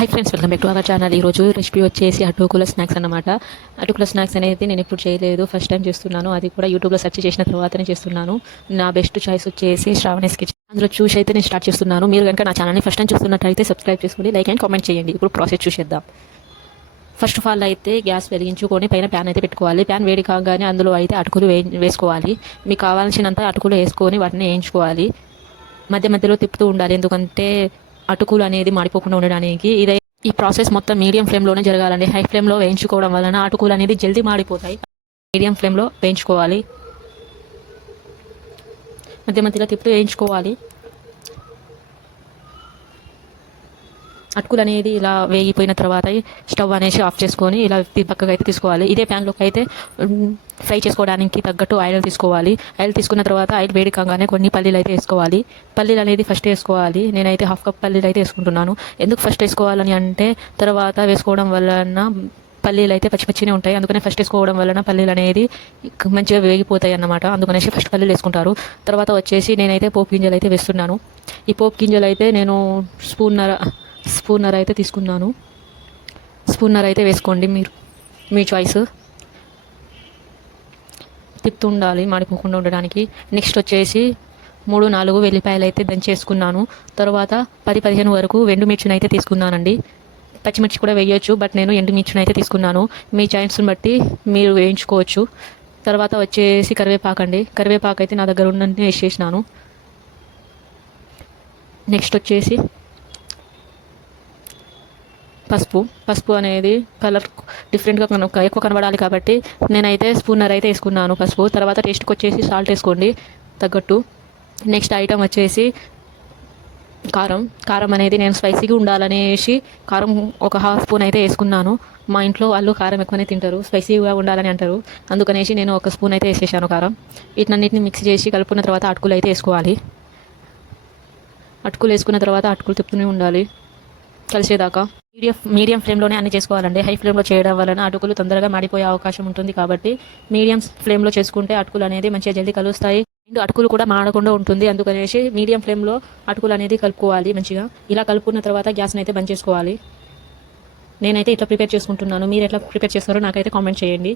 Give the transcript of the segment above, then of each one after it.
Hi friends, welcome back to our channel. ఈరోజు recipe వచ్చేసి అటుకుల స్నాక్స్ అన్నమాట. అటుకుల స్నాక్స్ అనేది నేను ఎప్పుడు చేయలేదు, ఫస్ట్ టైం చేస్తున్నాను. అది కూడా యూట్యూబ్లో సెర్చ్ చేసిన తర్వాతనే చేస్తున్నాను. నా బెస్ట్ చాయిస్ వచ్చేసి శ్రావణీస్ కిచెన్. అందులో చూసి అయితే నేను స్టార్ట్ చేస్తున్నాను. మీరు కనుక నా ఛానల్ని ఫస్ట్ టైం చూస్తున్నట్టయితే సబ్స్క్రైబ్ చేసుకుని లైక్ అండ్ కామెంట్ చేయండి. ఇప్పుడు ప్రాసెస్ చూసేద్దాం. ఫస్ట్ ఆఫ్ ఆల్ అయితే గ్యాస్ వెలిగించుకొని పైన ప్యాన్ అయితే పెట్టుకోవాలి. ప్యాన్ వేడి కాగానే అందులో అయితే అటుకులు వేసుకోవాలి. మీకు కావాల్సినంత అటుకులు వేసుకొని వాటిని వేయించుకోవాలి. మధ్య మధ్యలో తిప్పుతూ ఉండాలి, ఎందుకంటే అటుకులు అనేది మాడిపోకుండా ఉండడానికి. ఈ ప్రాసెస్ మొత్తం మీడియం ఫ్లేమ్లోనే జరగాలండి. హై ఫ్లేమ్లో వేయించుకోవడం వలన అటుకులు అనేది జల్దీ మాడిపోతాయి. మీడియం ఫ్లేమ్లో వేయించుకోవాలి. మధ్య మధ్యలో తిప్పుతూ వేయించుకోవాలి. అటుకులు అనేది ఇలా వేగిపోయిన తర్వాత స్టవ్ అనేసి ఆఫ్ చేసుకొని ఇలా పక్కకు అయితే తీసుకోవాలి. ఇదే ప్యాన్లోకి అయితే ఫ్రై చేసుకోవడానికి తగ్గట్టు ఆయిల్ తీసుకోవాలి. ఆయిల్ తీసుకున్న తర్వాత ఆయిల్ వేడి కాగానే కొన్ని పల్లీలు అయితే వేసుకోవాలి. పల్లీలు అనేది ఫస్ట్ వేసుకోవాలి. నేనైతే హాఫ్ కప్ పల్లీలు అయితే వేసుకుంటున్నాను. ఎందుకు ఫస్ట్ వేసుకోవాలని అంటే తర్వాత వేసుకోవడం వలన పల్లీలు అయితే పచ్చిపచ్చినే ఉంటాయి. అందుకనే ఫస్ట్ వేసుకోవడం వలన పల్లీలు అనేది మంచిగా వేగిపోతాయి అన్నమాట. అందుకనేసి ఫస్ట్ పల్లీలు వేసుకుంటారు. తర్వాత వచ్చేసి నేనైతే పోపు గింజలు అయితే వేస్తున్నాను. ఈ పోపు గింజలు అయితే నేను స్పూన్నర అయితే తీసుకున్నాను. స్పూన్నర అయితే వేసుకోండి, మీ చాయిస్. తిప్పుతూ ఉండాలి మాడిపోకుండా ఉండడానికి. నెక్స్ట్ వచ్చేసి 3-4 వెల్లిపాయలు అయితే దంచేసుకున్నాను. తర్వాత 10-15 వరకు ఎండుమిర్చిని అయితే తీసుకున్నానండి. పచ్చిమిర్చి కూడా వేయొచ్చు, బట్ నేను ఎండుమిర్చిని అయితే తీసుకున్నాను. మీ చాయిస్ని బట్టి మీరు వేయించుకోవచ్చు. తర్వాత వచ్చేసి కరివేపాకు అండి. కరివేపాకు అయితే నా దగ్గర ఉన్నది వేసేసినాను. నెక్స్ట్ వచ్చేసి పసుపు అనేది కలర్ డిఫరెంట్గా ఎక్కువ కనబడాలి కాబట్టి నేనైతే స్పూన్నర అయితే వేసుకున్నాను పసుపు. తర్వాత టేస్ట్కి వచ్చేసి సాల్ట్ వేసుకోండి తగ్గట్టు. నెక్స్ట్ ఐటమ్ వచ్చేసి కారం అనేది నేను స్పైసీగా ఉండాలనేసి కారం ఒక హాఫ్ స్పూన్ అయితే వేసుకున్నాను. మా ఇంట్లో వాళ్ళు కారం ఎక్కువనే తింటారు, స్పైసీగా ఉండాలని అంటారు. అందుకనేసి నేను ఒక స్పూన్ అయితే వేసేసాను కారం. వీటినన్నిటిని మిక్స్ చేసి కలుపుకున్న తర్వాత అటుకులు అయితే వేసుకోవాలి. అటుకులు వేసుకున్న తర్వాత అటుకులు తిప్పుతూనే ఉండాలి కలిసేదాకా. మీడియం ఫ్లేమ్లోనే అన్ని చేసుకోవాలండి. హై ఫ్లేమ్లో చేయడం వలన అటుకులు తొందరగా మాడిపోయే అవకాశం ఉంటుంది. కాబట్టి మీడియం ఫ్లేమ్లో చేసుకుంటే అటుకులు అనేది మంచిగా జల్దీ కలుస్తాయి. అటుకులు కూడా మాడకుండా ఉంటుంది. అందుకనేసి మీడియం ఫ్లేమ్లో అటుకులు అనేది కలుపుకోవాలి మంచిగా. ఇలా కలుపుకున్న తర్వాత గ్యాస్ని అయితే బంద్ చేసుకోవాలి. నేనైతే ఇట్లా ప్రిపేర్ చేసుకుంటున్నాను. మీరు ఎట్లా ప్రిపేర్ చేస్తారో నాకైతే కామెంట్ చేయండి.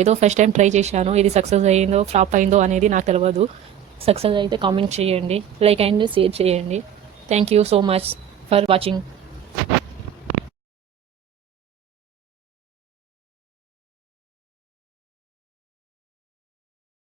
ఏదో ఫస్ట్ టైం ట్రై చేశాను, ఇది సక్సెస్ అయ్యిందో ఫ్లాప్ అయిందో అనేది నాకు తెలియదు. సక్సెస్ అయితే కామెంట్ చేయండి, లైక్ అండ్ షేర్ చేయండి. Thank you so much for watching.